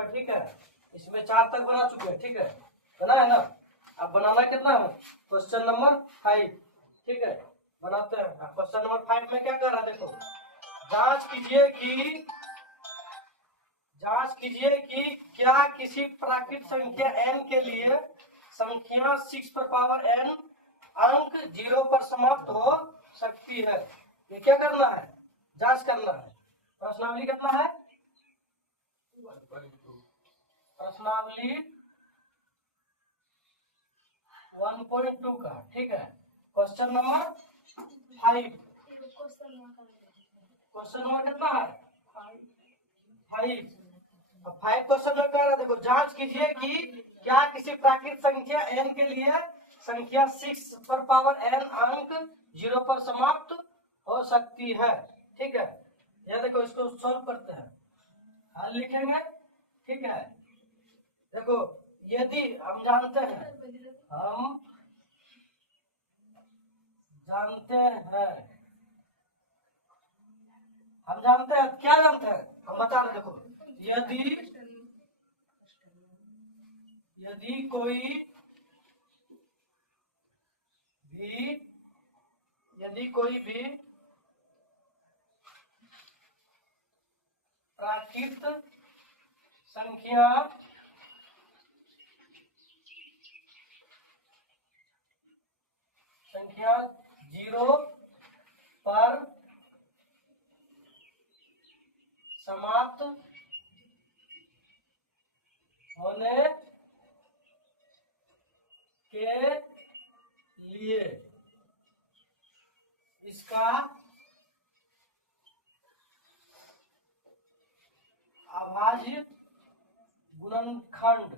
चुका है, ठीक है। इसमें 4 तक बना चुके हैं, ठीक है, बना है ना। अब बनाना कितना है, क्वेश्चन नंबर 5, ठीक है, बनाते हैं। क्वेश्चन नंबर 5 में क्या कर रहा है, देखो, जांच कीजिए कि क्या किसी प्राकृत संख्या n के लिए संख्या 6 पर पावर n अंक 0 पर समाप्त हो सकती है। ये क्या करना है, जांच करना है। प्रश्नावली कितना है, प्रश्नावली 1.2 का, ठीक है। क्वेश्चन नंबर 5, क्वेश्चन नंबर कितना है, 5। अब 5 क्वेश्चन में कह रहा है, देखो, जांच कीजिए कि क्या किसी प्राकृत संख्या n के लिए संख्या 6 पर पावर n अंक 0 पर समाप्त हो सकती है, ठीक है। यह देखो, इसको सॉल्व करते हैं, हल लिखेंगे, ठीक है। देखो, यदि हम जानते हैं क्या जानते हैं, हम बता रहे, देखो, यदि कोई भी प्राकृत संख्या संख्या 0 पर समाप्त होने के लिए इसका अभाज्य गुणनखंड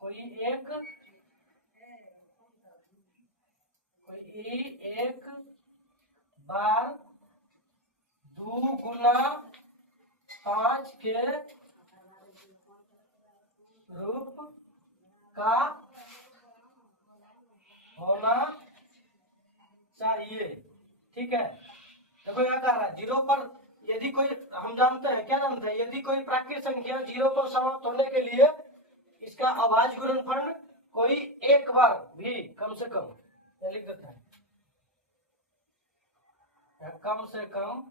कोई एक बार 2 गुना 5 के रूप का होना चाहिए, ठीक है। देखो, यहाँ कह रहा है 0 पर, यदि कोई, हम जानते हैं, क्या जानते हैं, यदि कोई प्राकृत संख्या 0 पर समाप्त होने के लिए इसका अभाज्य गुणनखंड कोई एक बार भी, कम से कम, लिख देते हैं, कम से कम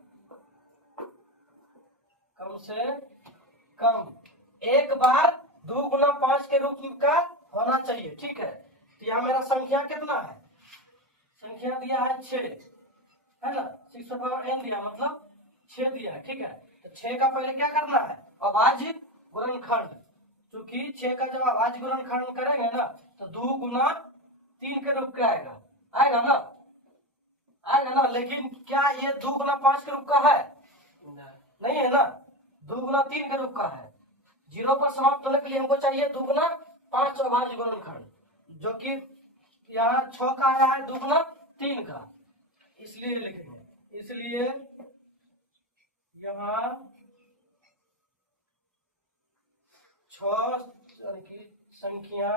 एक बार 2 गुना 5 के रूप का होना चाहिए, ठीक है। तो यहाँ मेरा संख्या कितना है, संख्या दिया है 6, है ना, 6 पर n दिया, मतलब 6 दिया है, ठीक है। तो 6 का पहले क्या करना है, अभाज्य गुणनखंड। क्योंकि 6 का जब अभाज्य गुणनखंड करेंगे ना, तो 2 गुना 3 के रूप का आएगा ना। लेकिन क्या ये 2 गुना 5 के रूप का है, नहीं है ना, 2 गुना 3 के रूप का है। 0 पर समाप्त होने के लिए हमको चाहिए 2 गुना 5 अभाज्य गुणनखंड, जो कि यहाँ 6 का आया है 2 गुना 3 का, इसलिए लिखेंगे। इसलिए यहाँ 6 की संख्या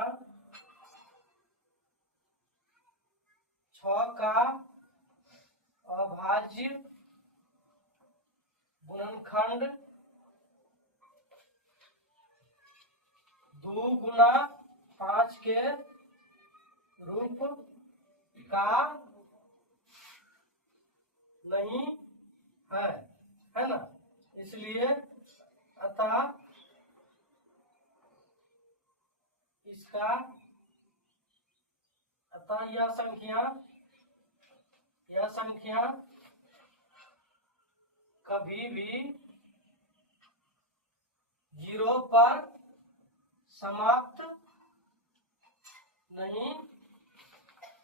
6 का अभाज्य गुणनखंड 2 गुना 5 के रूप का नहीं है ना। इसलिए अतः यह संख्या कभी भी 0 पर समाप्त नहीं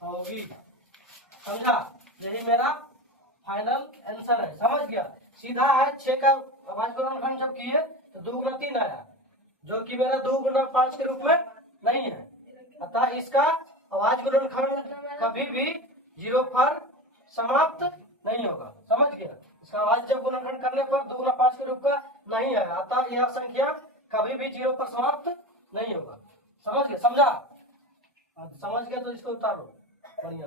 होगी, समझा। यही मेरा फाइनल आंसर है, समझ गया, सीधा है। 6 का अभाज्य गुणनखंड जब किए तो 2 गुना 3 आया, जो कि मेरा 2 गुना 5 के रूप में नहीं है। अतः इसका अभाज्य गुणनखंड कभी भी 0 पर समाप्त नहीं होगा, समझ गया। इसका अभाज्य गुणनखंड करने पर 2 गुना 5 के रूप का नहीं है, अतः यह संख्या कभी भी 0 पर समाप्त नहीं होगा, समझ गया, समझा। समझ गया तो इसको उतारो बढ़िया।